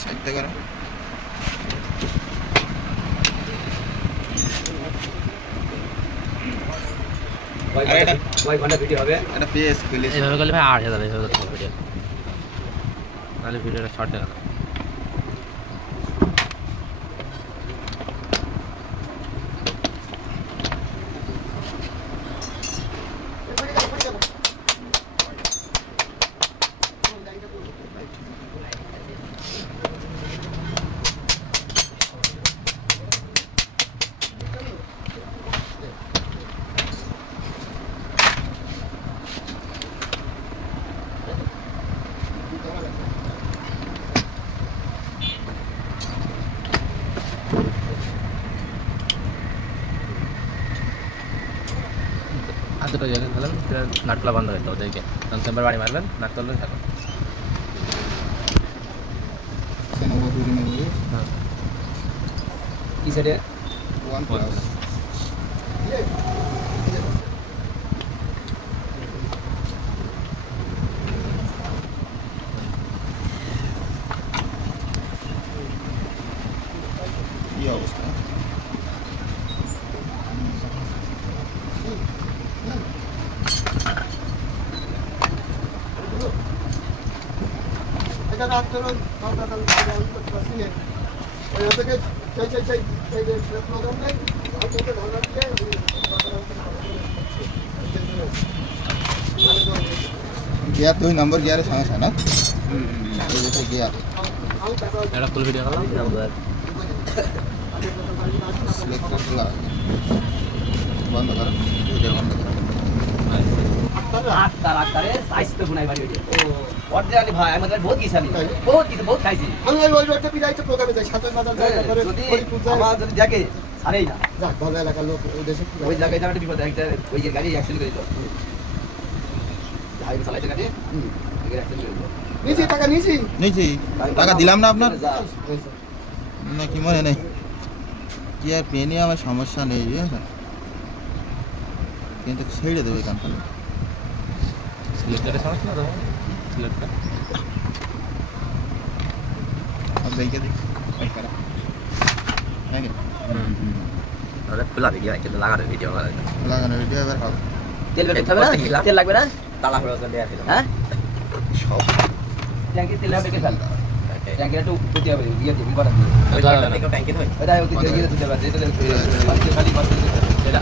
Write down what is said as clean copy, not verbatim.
সাইডটা করো ভাই ঘন্টা ভিডিও হবে এটা পেজ খুলে এইভাবে করলে ভাই 8000 এইভাবে করতে ভিডিও তাহলে ভিডিওটা শর্ট হয়ে গেল দুটো জেলে দিলেন নাটগুলো বন্ধ হয়ে ওদেরকে চেম্বার বাড়ি মারবেন নাট তুলবেন থাকুন কি সাইডে 1 প্লাস কি অবস্থা এটা রাখতেন কথা করতে পারছি না ওই থেকে চাই প্রোগ্রাম নাই আপনাদের ধন্যবাদ গিয়া 2 নম্বর গিয়ারে সমস্যা না এই যে গিয়া এটা ফুল ভিডিও করলাম সিলেক্ট করলা বন্ধ করো ভিডিও বন্ধ করো আটটারে সাইজ তো গুনাই বাড়ি ও অর্ডিনারি ভাই আমাদের বহুত খাইছি আমি ওই রোডটা বিদায়তে প্রোগ্রামে যাই সাতই মাদার জায়গা করে যদি আমার যদি দেখে ছাড়েই না যাক ভালো এলাকার লোক ওই দেশে ওই জায়গায় যাবে বিপদ একটা ওই যে গাড়ি অ্যাক্সিডেন্ট করে দিল হাইওয়ে চালাইতে গাড়ি অ্যাক্সিডেন্ট করে দিল নিচে টাকা নিচে নিছি টাকা দিলাম না আপনার না কি মনে নেই কি আর পেনি আমার সমস্যা নেই কিন্তু ছেড়ে দেবে কোম্পানি সিলেক্টের সমস্যা না সিলেক্টটা अब देखिए करा है क्या আরে খোলা ভিডিও আছে লাগানো ভিডিও লাগানো ভিডিও এবার হবে তেল লাগবে না তেল লাগবে না তালা করে দেয়া ছিল হ্যাঁ সব ট্যাঙ্কি তেল হবে কে ফেল ট্যাঙ্কি একটু দিতে হবে ইয়ে দিবি করা ওই ট্যাঙ্কি নয় ওটা ওই দিকে দিতে হবে এটা খালি বাস এটা